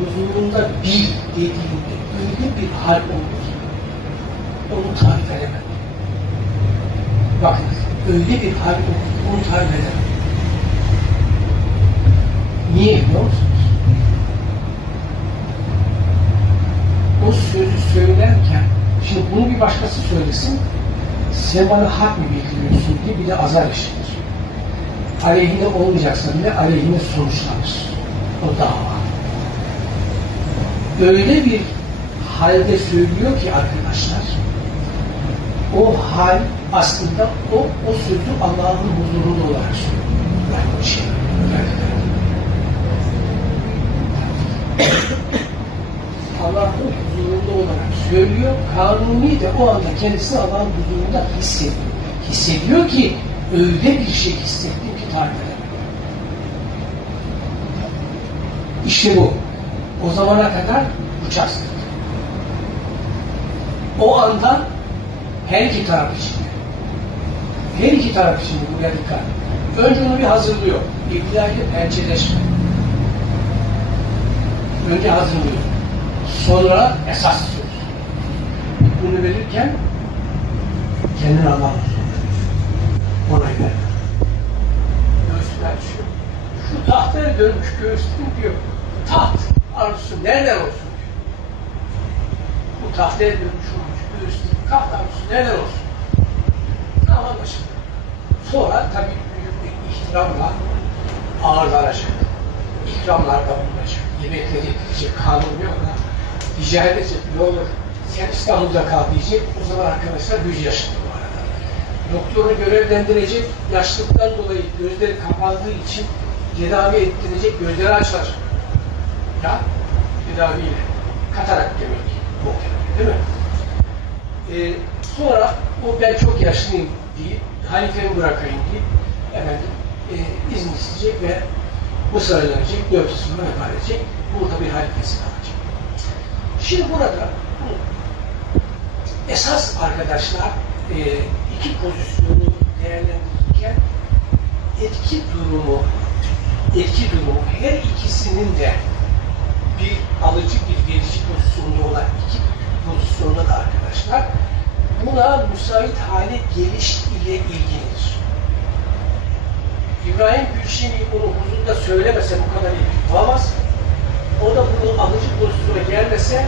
huzurunda bil dediğinde öyle bir hal olur onu tarif edemem. Bakın öyle bir hal olur onu tarif edemem. Niye biliyor musunuz? O sözü söylerken, şimdi bunu bir başkası söylesin, sen bana hak mı bildiriyorsun diye bir de azar işitir. Aleyhine olmayacaksa bile aleyhine sonuçlanır. O dava. Öyle bir halde söylüyor ki arkadaşlar, o hal aslında o, o sözü Allah'ın huzurunda olarak söylüyor. Yani şey. Allah'ın huzurunda olarak söylüyor. Kanuni de o anda kendisini Allah'ın huzurunda hissediyor. Hissediyor ki öyle bir şey hissettim ki tarif edemem. İşte bu. O zamana kadar uçarsın. O anda her iki taraf için. Her iki taraf için buraya dikkat. Önce onu bir hazırlıyor. İbtidaiyle pençeleşme. Önce hazırlıyor. Sonra esas söz. Bunu verirken kendini Allah'a Ona ver. Göğsüne düşüyor. Şu tahtaya dönmüş göğsün diyor. Taht arzusu nereden olsun. Bu tahtaya dönmüş olmuş göğsün. Taht arzusu nereden olsun? Tamam başında. Sonra tabii büyük bir ihtiramla ağırlanacak. İkramlarda bulunacak. Yemekleri getirecek. Kanun yok da rica edecek. Ne olur sen İstanbul'da kal diyecek. O zaman arkadaşlar 100 yaşında bu arada. Doktoru görevlendirecek. Yaşlıktan dolayı gözleri kapandığı için tedavi ettirecek. Gözleri açılacak. Ya tedaviyle. Katarak demek. Bu değil mi? Ee, sonra o ben çok yaşlıyım deyip halifemi bırakayım deyip efendim e, izin isteyecek ve Mısır'a dönecek, sonra vefat edecek. Burada bir halifesi kalacak. Şimdi burada bu esas arkadaşlar e, iki pozisyonu değerlendirirken etki durumu etki durumu her ikisinin de bir alıcı bir verici pozisyonda olan iki pozisyonda da arkadaşlar buna müsait hale geliş ile ilgilidir. İbrahim Gülşen'i bunu huzurda söylemese bu kadar iyi olamaz. O da bunu alıcı pozisyona gelmese